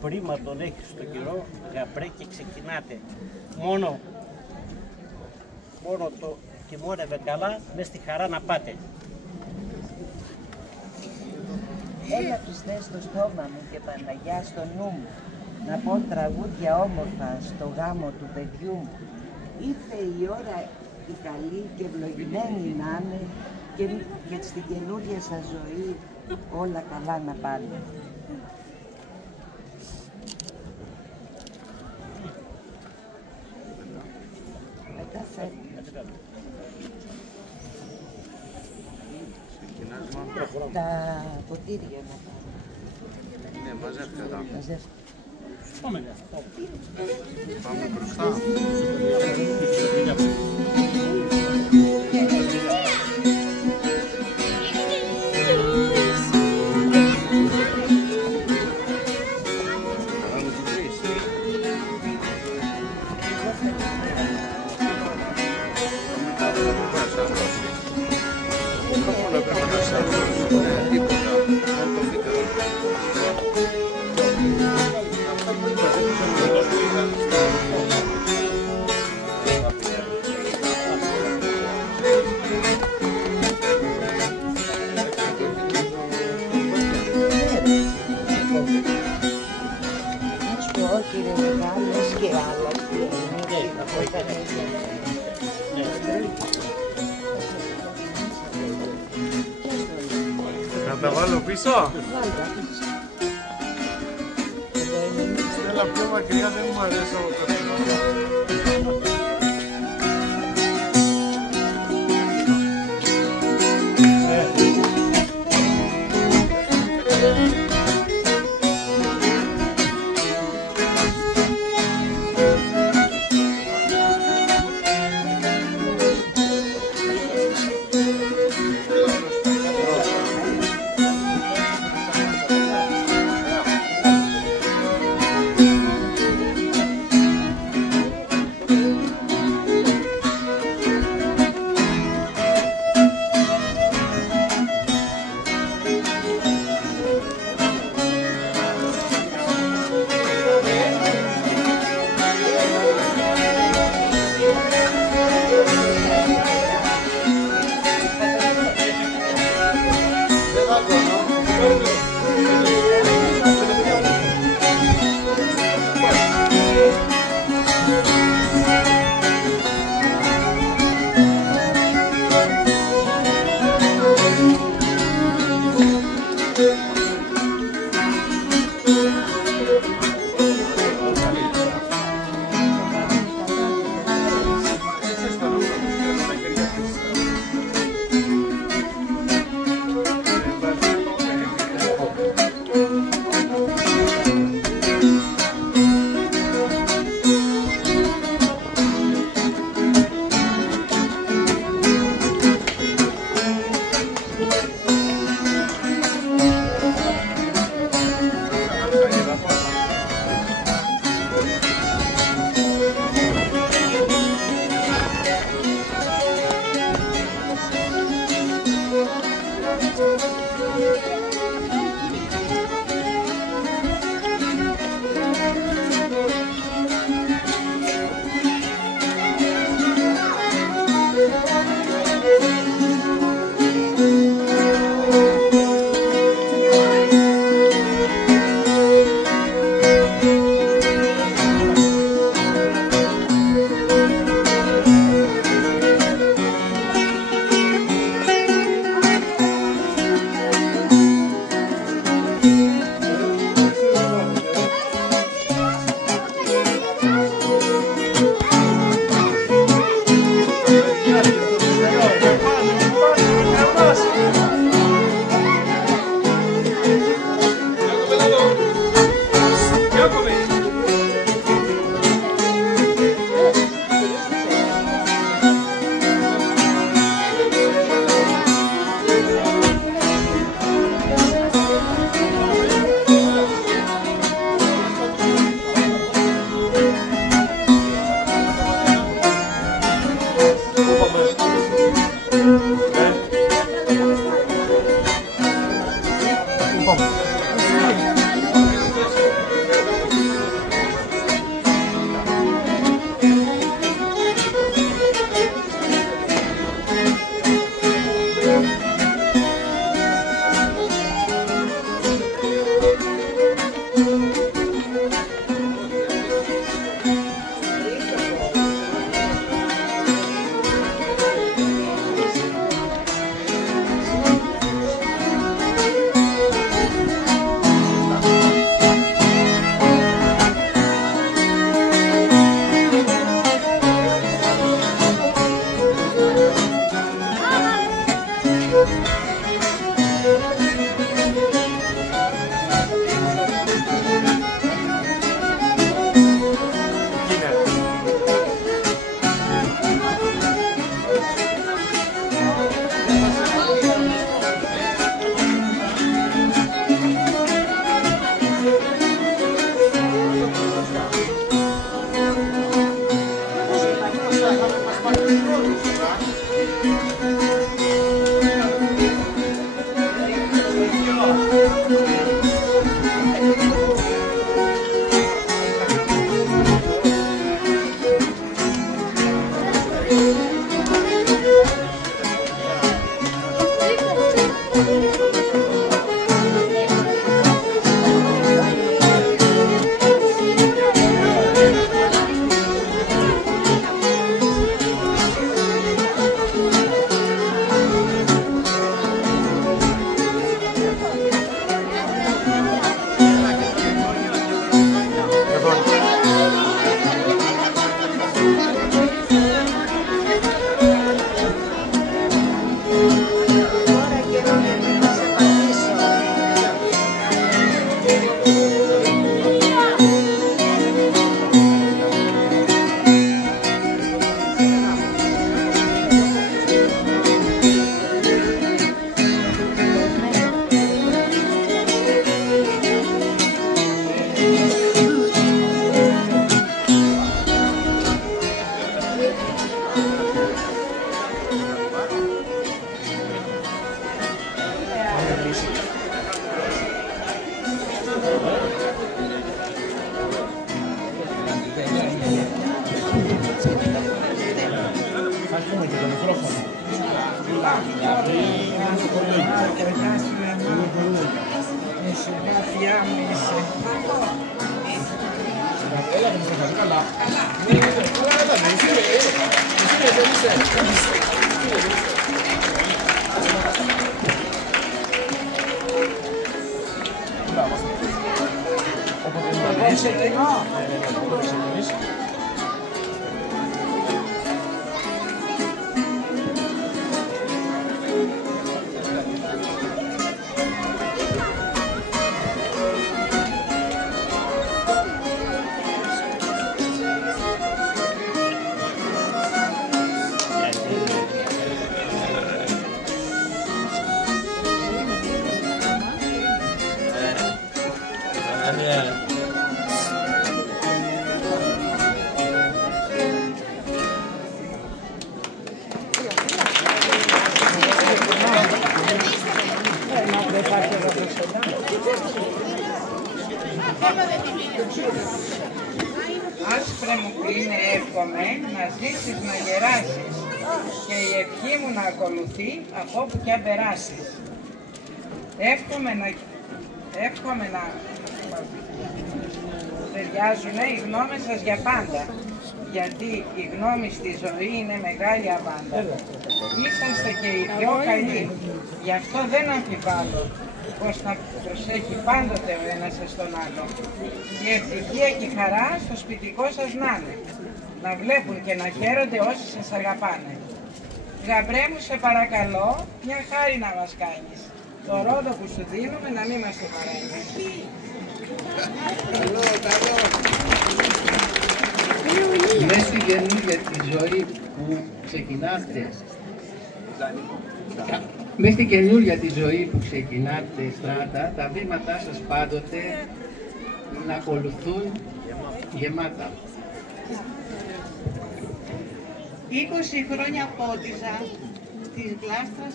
Πρίμα τον έχεις στο καιρό, γαμπρέ και ξεκινάτε. Μόνο το κοιμώνευε καλά, μες στη χαρά να πάτε. Έλα πιστέ στο στόμα μου και Παναγιά στο νου μου, να πω τραγούδια όμορφα στο γάμο του παιδιού μου. Ήρθε η ώρα η καλή και ευλογημένη να είναι και στην καινούργια σας ζωή όλα καλά να πάνε. Τα ποτήρια να πάρω. Ναι, μαζεύτε τα. Πάμε. Πάμε μπροστά. Να τα βάλω πίσω. Στέλλα, πιο μακριά δεν μου αρέσει από το Άσπρε μου κλείνε εύχομαι να ζήσεις να γεράσεις και η ευχή μου να ακολουθεί από όπου κι αν περάσεις. Εύχομαι να ταιριάζουν οι γνώμες σας για πάντα, γιατί η γνώμη στη ζωή είναι μεγάλη αβάντα. Είσαστε και οι πιο καλοί, γι' αυτό δεν αμφιβάλλω πως θα προσέχει πάντοτε ο ένας στον άλλο. Η ευτυχία και η χαρά στο σπιτικό σας να είναι, να βλέπουν και να χαίρονται όσοι σας αγαπάνε. Γαμπρέ μου, σε παρακαλώ, μια χάρη να μας κάνεις, το ρόδο που σου δίνουμε να μην μας το παρέχεις. Μες στη καινούργια τη ζωή που ξεκινάτε, μες στην καινούργια τη ζωή που ξεκινάτε, Στράτα, τα βήματά σας πάντοτε να ακολουθούν γεμάτα. 20 χρόνια πότιζα της Γλάστρας,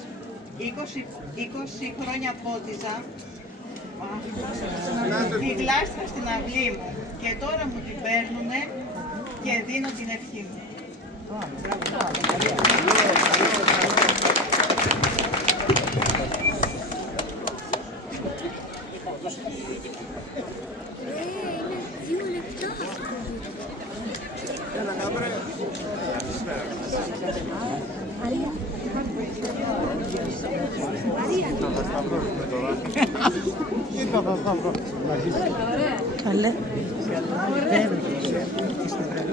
20 χρόνια πότιζα τη Γλάστρα στην αυλή μου και τώρα μου την παίρνουνε και δίνω την ευχή μου.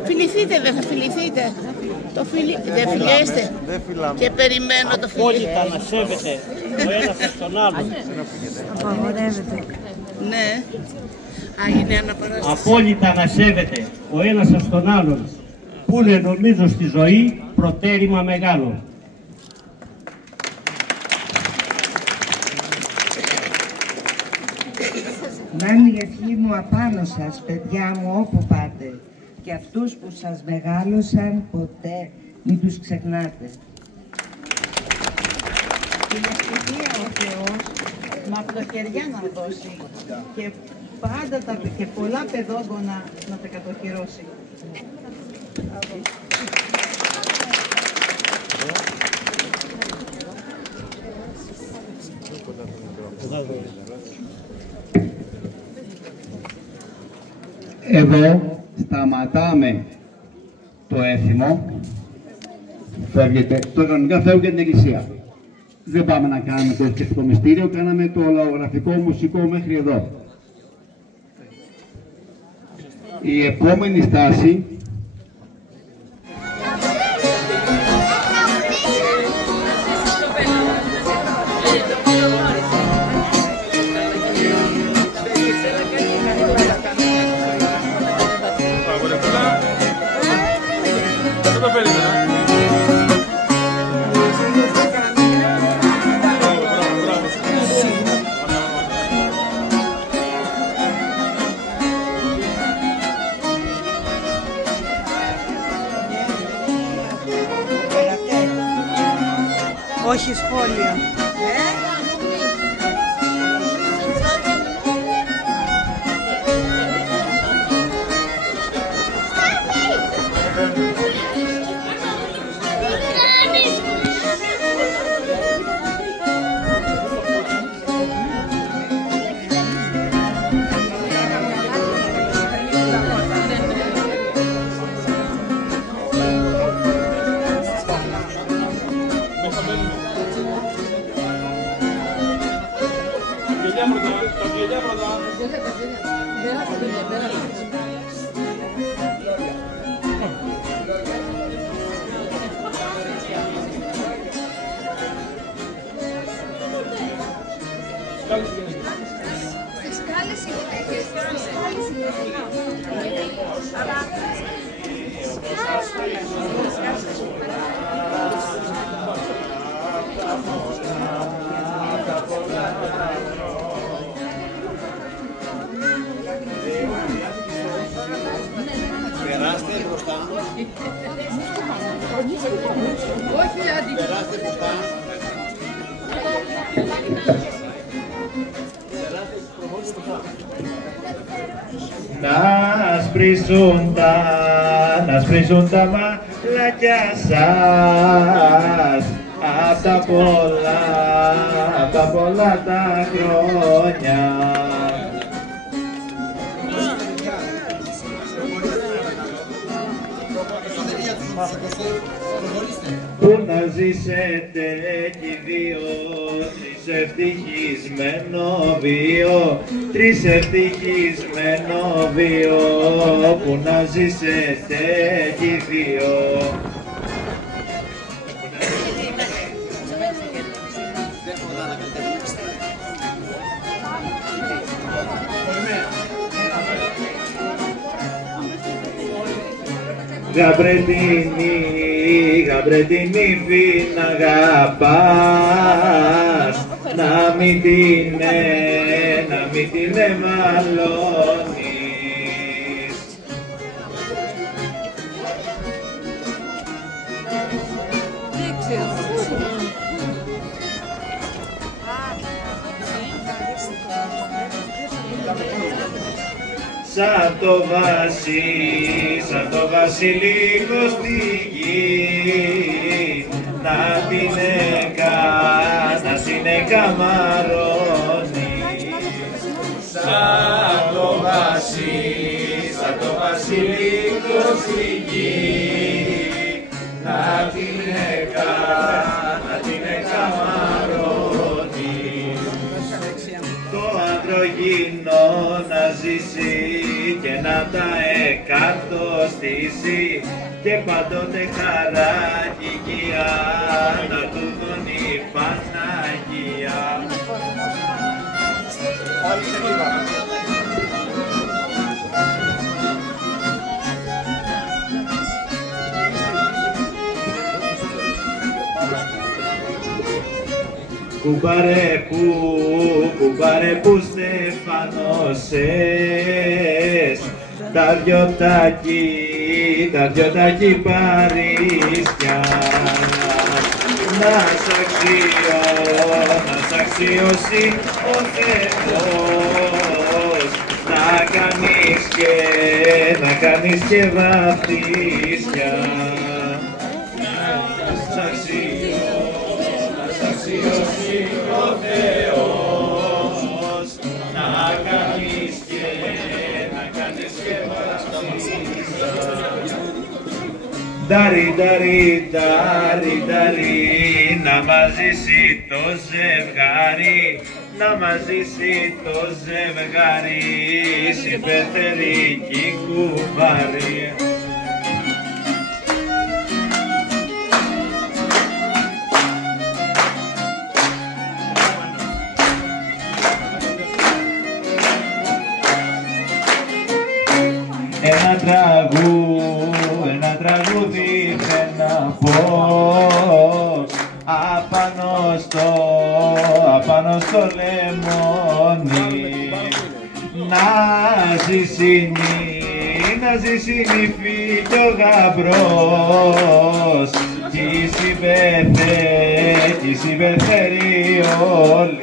Φιληθείτε, δεν θα φιληθείτε. Δεν φιλιέστε. Και περιμένω το φιλί. Απόλυτα να σέβεται ο ένας τον άλλον. Απαγορεύεται. Ναι. Είναι αναπαράσταση. Απόλυτα να σέβεται ο ένας τον άλλον, που είναι νομίζω στη ζωή προτέρημα μεγάλο. Να είναι η ευχή μου απάνω σας, παιδιά μου, όπου πάτε. Και αυτούς που σας μεγάλωσαν, ποτέ μην τους ξεχνάτε. Την ευτυχία ο Θεός με αυτοχεριά να δώσει και πάντα και πολλά παιδόγκονα να τα κατοχυρώσει. Εδώ σταματάμε το έθιμο, κανονικά φεύγετε την εκκλησία. Δεν πάμε να κάνουμε το ευτυχικό μυστήριο, κάναμε το λαογραφικό μουσικό μέχρι εδώ. Η επόμενη στάση Όχι σχόλια. Στις σκάλες Περάστε μπροστά. όχι άντι. Περάστε μπροστά. Να σπρίζουν τα μαλακιά σας απ' τα πολλά τα χρόνια. Που να ζήσετε κι δύο, τρεις ευτυχισμένο βίο, τρεις ευτυχισμένο βίο, που να ζήσετε κι δύο. Γαμπρετινή φύ να αγαπάς, να μην την εμαλώνεις. Σαν το βασιλικό στη γη, να την εκαμαρώνει. Σαν το βασιλικό στη γη, να την εκαμαρώνει. Το ανδρογυνό να ζήσει και να τα εκατοστήσει και πάντοτε χαρά και υγεία να του δώνει η Παναγία. Κουμπάρε που στεφανώσες τα δυο τάκι παρίσια, να σ' αξιώσει ο Θεός, να κάνεις και βαφτίσια. Ο Θεός, να κάνεις και ντάρι, να μαζίσει το ζευγάρι, να μαζίσει το ζευγάρι, συμπεθερική κουβάρι. Ένα τραγούδι να πω απάνω στο λεμόνι, να ζήσει νυφή κι ο γαμπρός κι οι συμπεθεροί όλοι.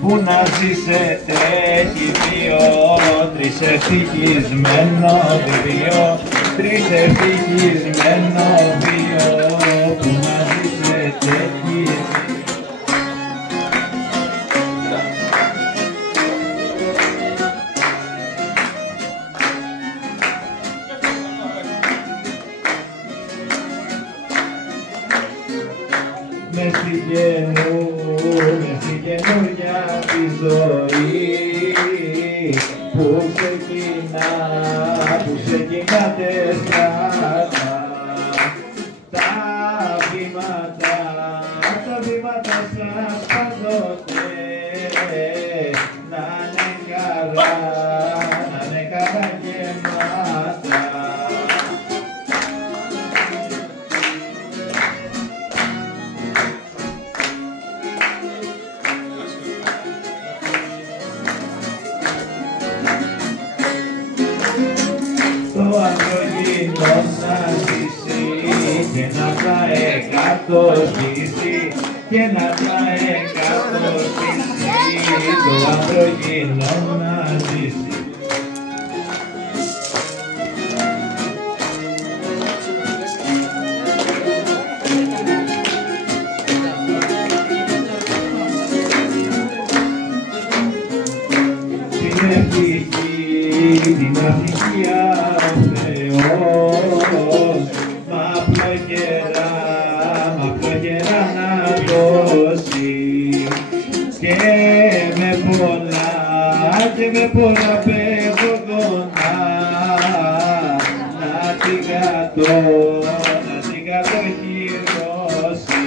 Που να ζήσετε κι δύο, τρεις ευτυχισμένο βίο, τρεις ευτυχισμένο βίο, που να ζήσετε κι δύο. μες στην καινούρια τη ζωή που ξεκινάτε στράτα. Τα βήματα σας πάντοτε να είναι καλά γεμάτα. Το ανδρογίνο να ζήσει και να τα εκατοστήσει και να τα εκατοστήσει. Το ανδρογίνο να ζήσει. Την αφηγία ο Θεός μα απλοκαιρά να δώσει και με πολλά παιδογόνα να την κατοχυρώσει.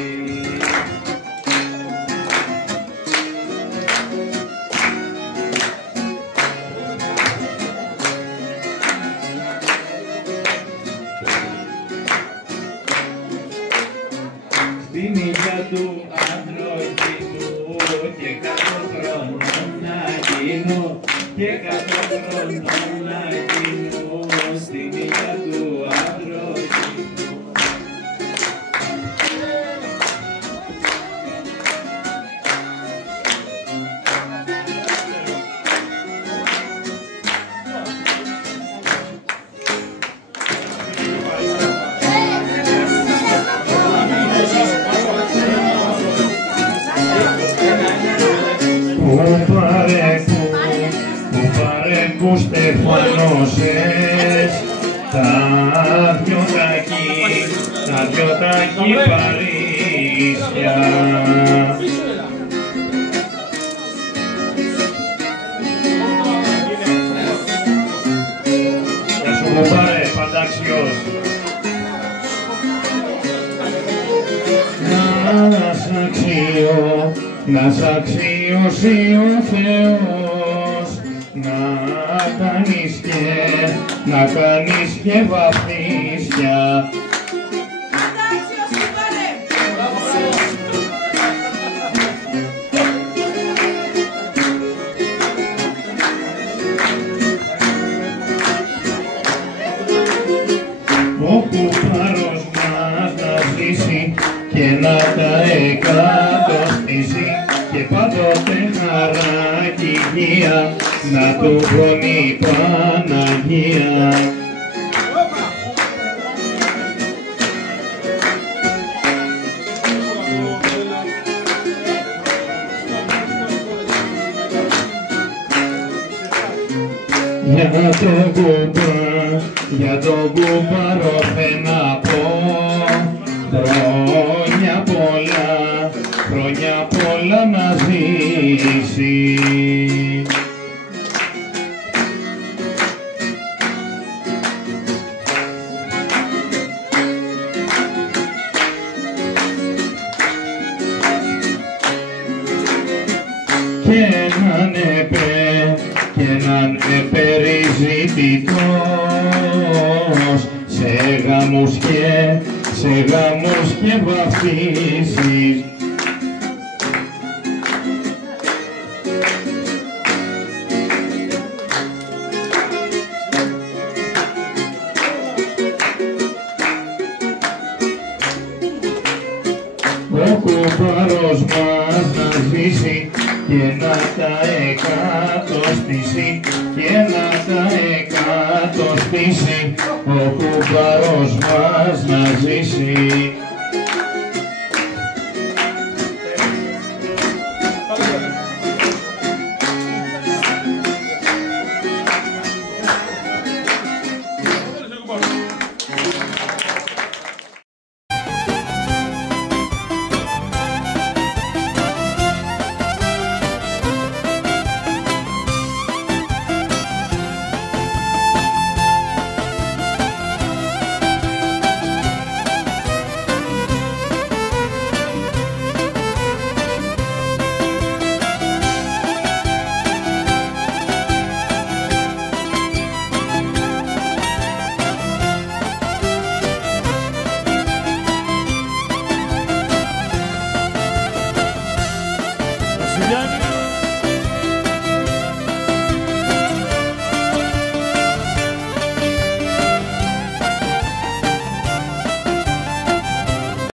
Στην υγεία του ανδρογίνου και 100 χρονών να γίνω και 100 χρονών να γίνω στην υγεία του ανδρογίνου. Που παρέκου στεφανώσες τα δυο παρίσια. Να σου πω πάρε πανταξιός. Να σ' αξιώσει ο Θεός, να κάνεις και βαφτίσια. Ο κουμπάρος μας να ζήσει και να τα εκατοστήσει και πάντοτε χαρά και υγεία να του φωνεί η Παναγία. Για τον κουμπάρο θέλω να πω χρόνια πολλά να ζήσει. Και να είναι περιζητητός σε γάμους και βαφτίσεις. Ο κουμπάρος μας να ζήσει και να τα εκατοστήσει και να τα εκατοστήσει. Ο κουμπάρος μας να ζήσει.